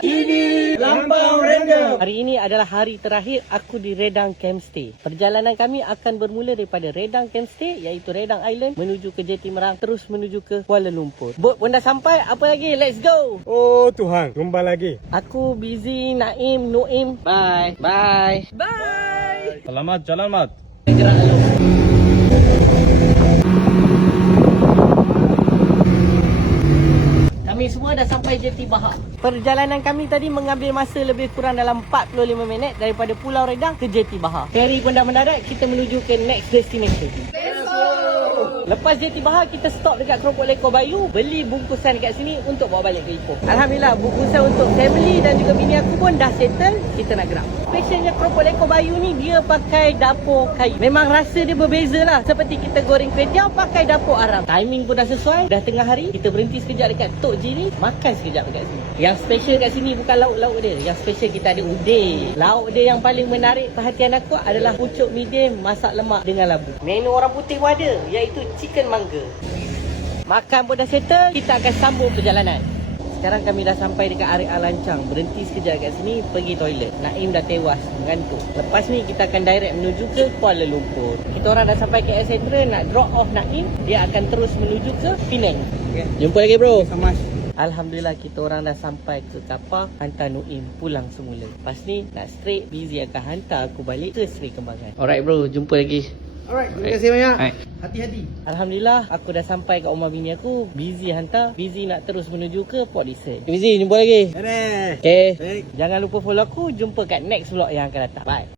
Ini Lampau Random. Hari ini adalah hari terakhir aku di Redang Campstay. Perjalanan kami akan bermula daripada Redang Campstay, iaitu Redang Island, menuju ke Jeti Merang, terus menuju ke Kuala Lumpur. Bot pun dah sampai, apa lagi? Let's go! Oh Tuhan, tumbal lagi. Aku busy, Naim, Noim. Bye. Bye. Bye. Selamat jalan, Mat. Gerak dulu. Kami semua dah sampai Jeti Bahar. Perjalanan kami tadi mengambil masa lebih kurang dalam 45 minit daripada Pulau Redang ke Jeti Bahar. Ferry pun dah mendarat, kita menuju ke next destination. Let's go. Lepas Jeti Bahar, kita stop dekat Keropok Lekor Bayu, beli bungkusan dekat sini untuk bawa balik ke Ipoh. Alhamdulillah, bungkusan untuk family dan juga bini aku pun dah settle, kita nak gerak. Specialnya Keropok Lekor Bayu ni, dia pakai dapur kayu. Memang rasa dia berbeza lah. Seperti kita goreng kuih tiaw, pakai dapur Arab. Timing pun dah sesuai, dah tengah hari. Kita berhenti sekejap dekat Tok Ji ni, makan sekejap dekat sini. Yang special kat sini bukan lauk-lauk dia. Yang special kita ada udeh. Lauk dia yang paling menarik perhatian aku adalah pucuk midin masak lemak dengan labu. Menu orang putih pun ada, iaitu chicken mangga. Makan pun dah settle, kita akan sambung perjalanan. Sekarang kami dah sampai dekat area Lancang. Berhenti sekejap kat sini, pergi toilet. Naim dah tewas, mengantuk. Lepas ni kita akan direct menuju ke Kuala Lumpur. Kita orang dah sampai KL Central, nak drop off Naim. Dia akan terus menuju ke Penang. Okay. Jumpa lagi bro. Sama. Alhamdulillah kita orang dah sampai ke kapal, hantar Noim pulang semula. Lepas ni nak straight, busy akan hantar aku balik ke Seri Kembangan. Alright bro, jumpa lagi. Alright, terima kasih banyak. Hati-hati. Alhamdulillah aku dah sampai kat rumah bini aku. Busy hantar, busy nak terus menuju ke Port Dickson. Busy, jumpa lagi. Dadah. Okay, Baik. jangan lupa follow aku. Jumpa kat next vlog yang akan datang. Bye.